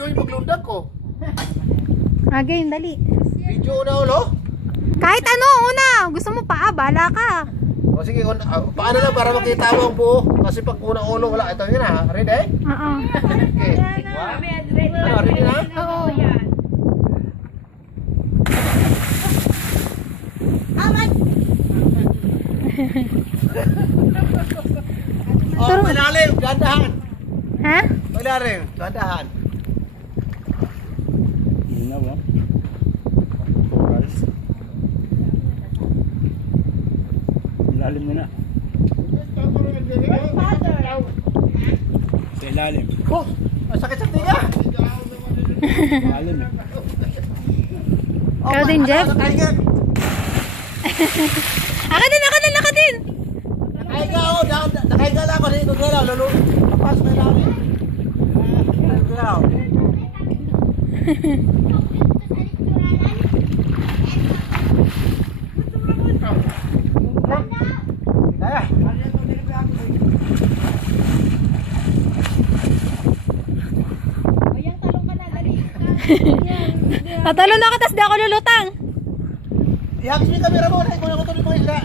yung paglundag ko. Again, dali. Video na ulo? Kahit ano, una. Gusto mo pa, bala ka. O sige, paano lang para makita mo ang buo? Kasi pag unang ulo, wala. Ito yun ha. Ready? Oo. Okay. Ano, ready na? Oo. Oh, malalim, dandahan. Ha? Malalim, dandahan. Yun na ba? Corals. Ilalim mo na. Sa ilalim. Oh, masakit sa tiga. Ilalim eh. Ikaw din, Jeff? Nakahiga. Ako din, ako din, ako din. Nakahiga ako. Nakahiga lang ako. Hindi ko galaw. Lalo. Lapas na lang. Galaw. Kaya. Tatalo na ako, tas di ako lulutang. Ihagis mo yung camera mo. Kung ako ito yung mga isla.